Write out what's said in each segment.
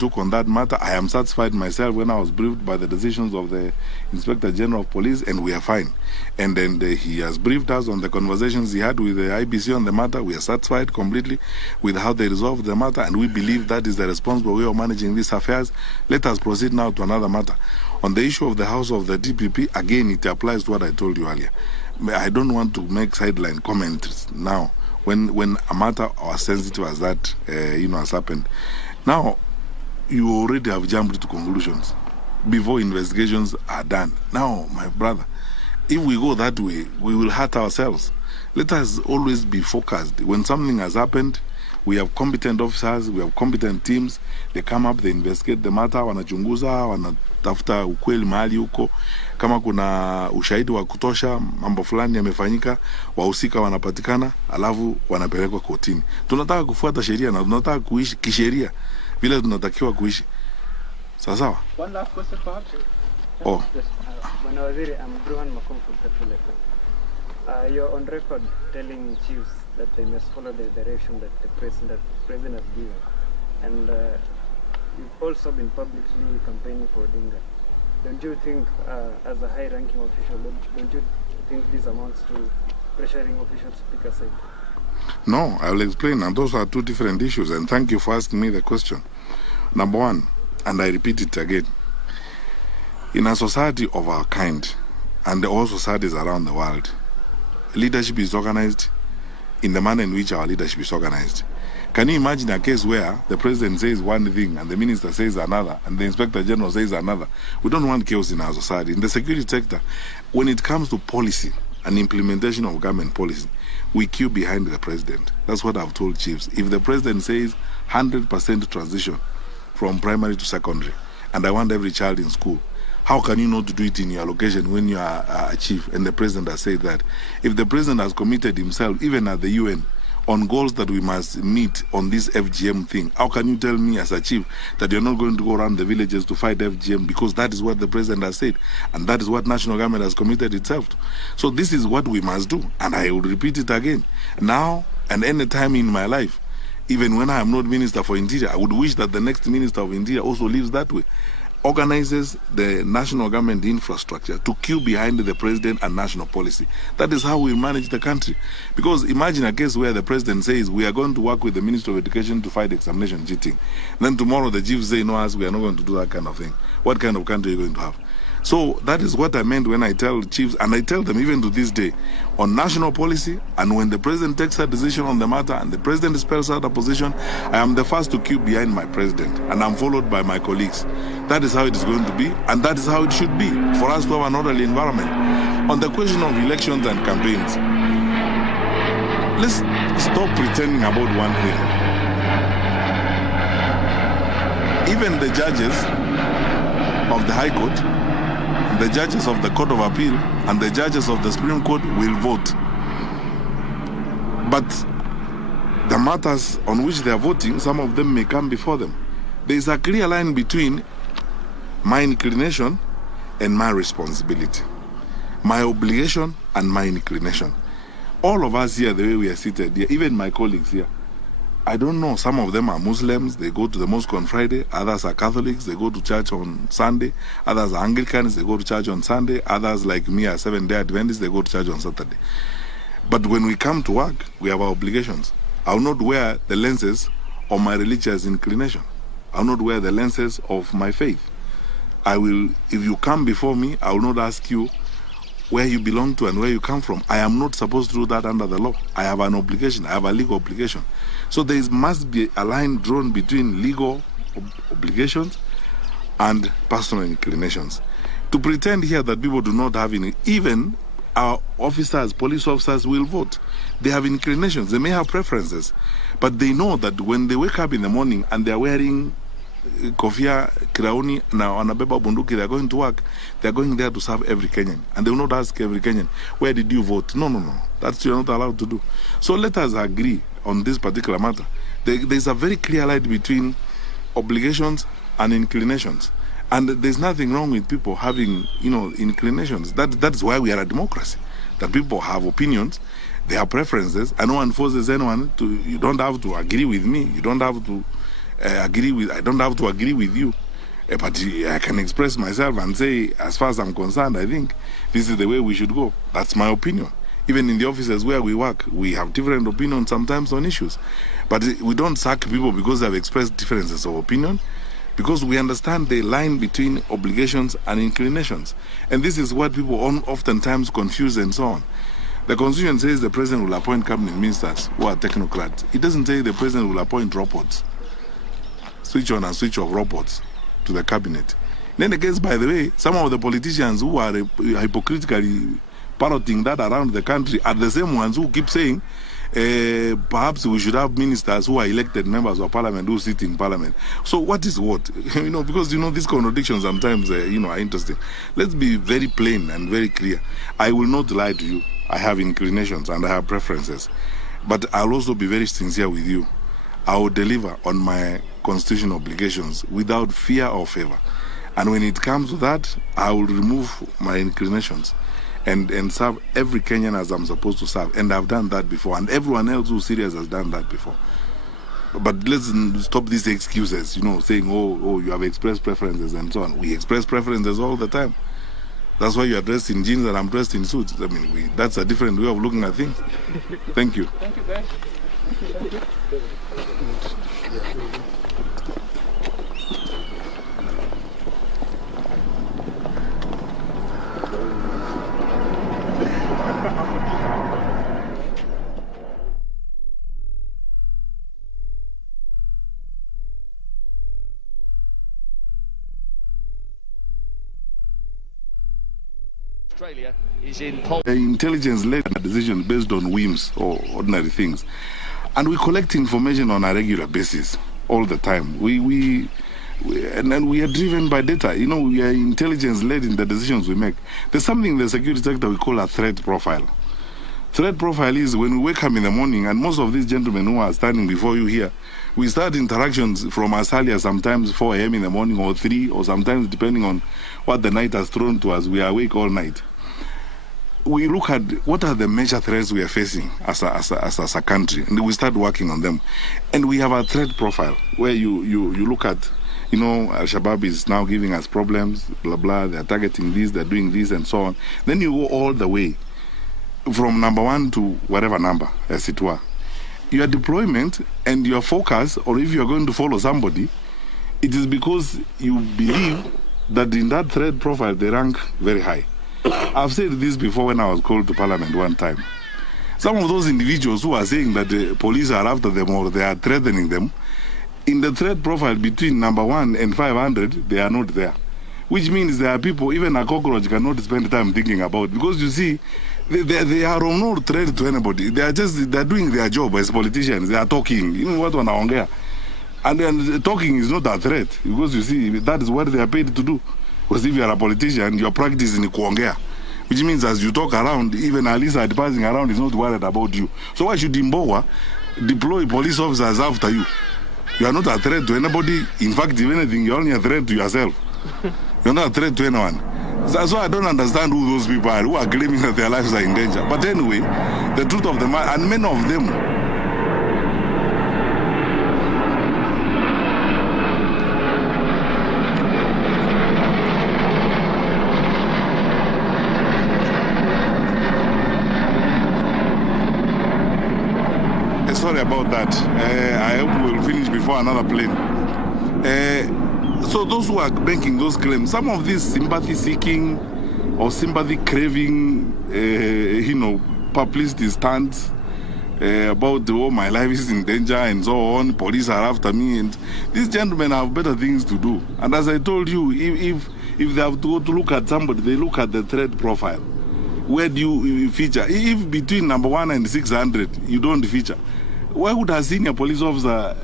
took on that matter. I am satisfied myself when I was briefed by the decisions of the Inspector General of Police, and we are fine. And then he has briefed us on the conversations he had with the IBC on the matter. We are satisfied completely with how they resolved the matter, and we believe that is the responsible way of managing these affairs. Let us proceed now to another matter. On the issue of the house of the DPP, again, it applies to what I told you earlier. I don't want to make sideline comments now when a matter as sensitive as that has happened. Now, you already have jumped to conclusions before investigations are done. Now, my brother, if we go that way, we will hurt ourselves. Let us always be focused. When something has happened, we have competent officers, we have competent teams. They come up, they investigate the matter, wanachunguza, wanatafuta ukweli mahali huko. Kama kuna ushahidi wa kutosha, mambo fulani yamefanyika, wahusika wanapatikana, alafu wanapelekwa kotini. Tunataka kufuata sheria na tunataka kuishi kisheria vile tunatakiwa kuishi. Sawa? One last question perhaps. Oh. Bwana Waziri, I'm Bruhan Makom from Petrol. You're on record telling chiefs that they must follow the direction that the president has given. And you've also been publicly campaigning for Odinga. Don't you think, as a high-ranking official, don't you think this amounts to pressuring officials to pick a side? No, I will explain. And those are two different issues. And thank you for asking me the question. Number one, and I repeat it again, in a society of our kind, and all societies around the world, leadership is organized in the manner in which our leadership is organized. Can you imagine a case where the president says one thing and the minister says another and the inspector general says another? We don't want chaos in our society. In the security sector, when it comes to policy and implementation of government policy, we queue behind the president. That's what I've told chiefs. If the president says 100% transition from primary to secondary, and I want every child in school, how can you not do it in your location when you are a chief and the president has said that? If the president has committed himself, even at the UN, on goals that we must meet on this FGM thing, how can you tell me as a chief that you're not going to go around the villages to fight FGM, because that is what the president has said and that is what national government has committed itself to? So this is what we must do, and I will repeat it again. Now and any time in my life, even when I am not Minister for Interior, I would wish that the next Minister of Interior also lives that way. Organizes the national government infrastructure to queue behind the president and national policy. That is how we manage the country. Because imagine a case where the president says, we are going to work with the Minister of Education to fight examination cheating. Then tomorrow the chiefs say, no, we are not going to do that kind of thing. What kind of country are you going to have? So that is what I meant when I tell chiefs, and I tell them even to this day, on national policy, and when the president takes a decision on the matter and the president spells out a position, I am the first to queue behind my president, and I'm followed by my colleagues. That is how it is going to be, and that is how it should be, for us to have an orderly environment. On the question of elections and campaigns, let's stop pretending about one thing. Even the judges of the High Court, the judges of the Court of Appeal, and the judges of the Supreme Court will vote. But the matters on which they are voting, some of them may come before them. There is a clear line between my inclination and my responsibility, my obligation and my inclination. All of us here, the way we are seated here, even my colleagues here, I don't know, some of them are Muslims, they go to the mosque on Friday, others are Catholics, they go to church on Sunday, others are Anglicans, they go to church on Sunday, others like me are Seventh-day Adventists, they go to church on Saturday. But when we come to work, we have our obligations. I will not wear the lenses of my religious inclination. I will not wear the lenses of my faith. I will, if you come before me, I will not ask you where you belong to and where you come from. I am not supposed to do that under the law. I have an obligation. I have a legal obligation. So there must be a line drawn between legal obligations and personal inclinations. To pretend here that people do not have any, even our officers, police officers will vote. They have inclinations. They may have preferences. But they know that when they wake up in the morning and they are wearing kofia, kirauni, na wanabeba bunduki, they are going to work. They are going there to serve every Kenyan. And they will not ask every Kenyan, where did you vote? No, no, no. That's you're not allowed to do. So let us agree on this particular matter. There's a very clear line between obligations and inclinations. And there's nothing wrong with people having, inclinations. That's why we are a democracy. That people have opinions, they have preferences, and no one forces anyone to. You don't have to agree with me. You don't have to I don't have to agree with you. But I can express myself and say, as far as I'm concerned, I think this is the way we should go. That's my opinion. Even in the offices where we work, we have different opinions sometimes on issues. But we don't sack people because they've expressed differences of opinion, because we understand the line between obligations and inclinations. And this is what people oftentimes confuse and so on. The Constitution says the President will appoint cabinet ministers who are technocrats. It doesn't say the President will appoint robots, switch on and switch off robots to the cabinet. In any case, by the way, some of the politicians who are hypocritically parroting that around the country are the same ones who keep saying perhaps we should have ministers who are elected members of parliament who sit in parliament. So what is what? Because these contradictions sometimes are interesting. Let's be very plain and very clear. I will not lie to you. I have inclinations and I have preferences, but I'll also be very sincere with you. I will deliver on my constitutional obligations without fear or favor. And when it comes to that, I will remove my inclinations and serve every Kenyan as I'm supposed to serve. And I've done that before. And everyone else who's serious has done that before. But let's stop these excuses, saying, oh, you have expressed preferences and so on. We express preferences all the time. That's why you are dressed in jeans and I'm dressed in suits. I mean, that's a different way of looking at things. Thank you. Thank you, guys. Thank you. Australia is in intelligence-led decisions based on whims or ordinary things, and we collect information on a regular basis all the time. And we are driven by data. We are intelligence-led in the decisions we make. There's something in the security sector we call a threat profile. Threat profile is when we wake up in the morning, and most of these gentlemen who are standing before you here, we start interactions from as early as sometimes 4 a.m. in the morning or 3, or sometimes depending on what the night has thrown to us, we are awake all night. We look at what are the major threats we are facing as a country, and we start working on them. And we have a threat profile where you look at, Al-Shabaab is now giving us problems, blah, blah, they're targeting this, they're doing this, and so on. Then you go all the way from number 1 to whatever number, as it were. Your deployment and your focus, or if you're going to follow somebody, it is because you believe that in that threat profile they rank very high. I've said this before when I was called to parliament one time. Some of those individuals who are saying that the police are after them or they are threatening them, in the threat profile between number 1 and 500, they are not there. Which means there are people, even a cockroach cannot spend time thinking about, because you see, they are no threat to anybody. They're doing their job as politicians. They are talking. Even what wanaongea. And then talking is not a threat, because you see, that is what they are paid to do. Because if you are a politician, your practice is in kuongea, which means as you talk around, even a lizard passing around is not worried about you. So why should Imbowa deploy police officers after you? You are not a threat to anybody. In fact, if anything, you're only a threat to yourself. You're not a threat to anyone. So I don't understand who those people are who are claiming that their lives are in danger. But anyway, the truth of the matter, and many of them, sorry about that. I hope we'll finish before another plane. So those who are making those claims, some of these sympathy-seeking or sympathy-craving, publicity stunts about my life is in danger and so on, police are after me, and these gentlemen have better things to do. And as I told you, if they have to go to look at somebody, they look at the threat profile. Where do you feature? If between number 1 and 600 you don't feature, why would a senior police officer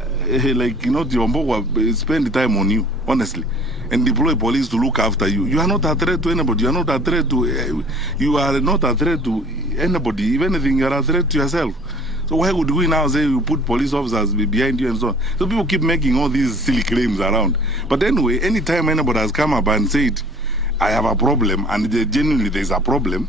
like Tiombo spend time on you, honestly, and deploy police to look after you? You are not a threat to anybody. You are not a threat to anybody. If anything, you are a threat to yourself. So why would we now say you put police officers behind you and so on? So people keep making all these silly claims around. But anyway, anytime anybody has come up and said, I have a problem, and genuinely there is a problem,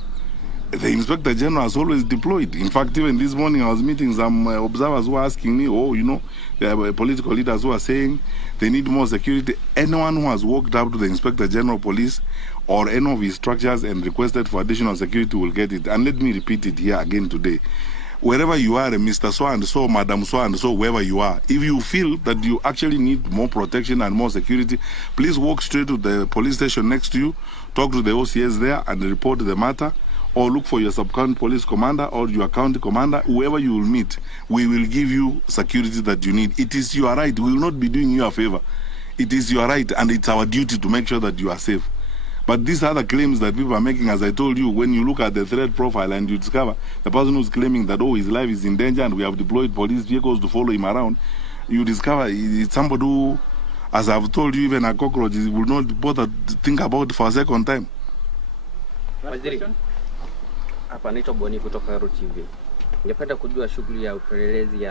The Inspector General has always deployed. In fact, even this morning I was meeting some observers who were asking me, oh, you know, there are political leaders who are saying they need more security. Anyone who has walked up to the Inspector General Police or any of his structures and requested for additional security will get it. And let me repeat it here again today. Wherever you are, Mr. So-and-so, Madam So-and-so, wherever you are, if you feel that you actually need more protection and more security, please walk straight to the police station next to you, talk to the OCS there and report the matter, or look for your sub-county police commander or your county commander, whoever you will meet. We will give you security that you need. It is your right. We will not be doing you a favor. It is your right, and it's our duty to make sure that you are safe. But these other claims that people are making, as I told you, when you look at the threat profile and you discover the person who's claiming that, oh, his life is in danger and we have deployed police vehicles to follow him around, you discover it's somebody who, as I've told you, even a cockroach will not bother to think about for a second time. Waziri, hapa naitwa Boni kutoka Ruto TV. Ningependa kujua shughuli ya upelelezi ya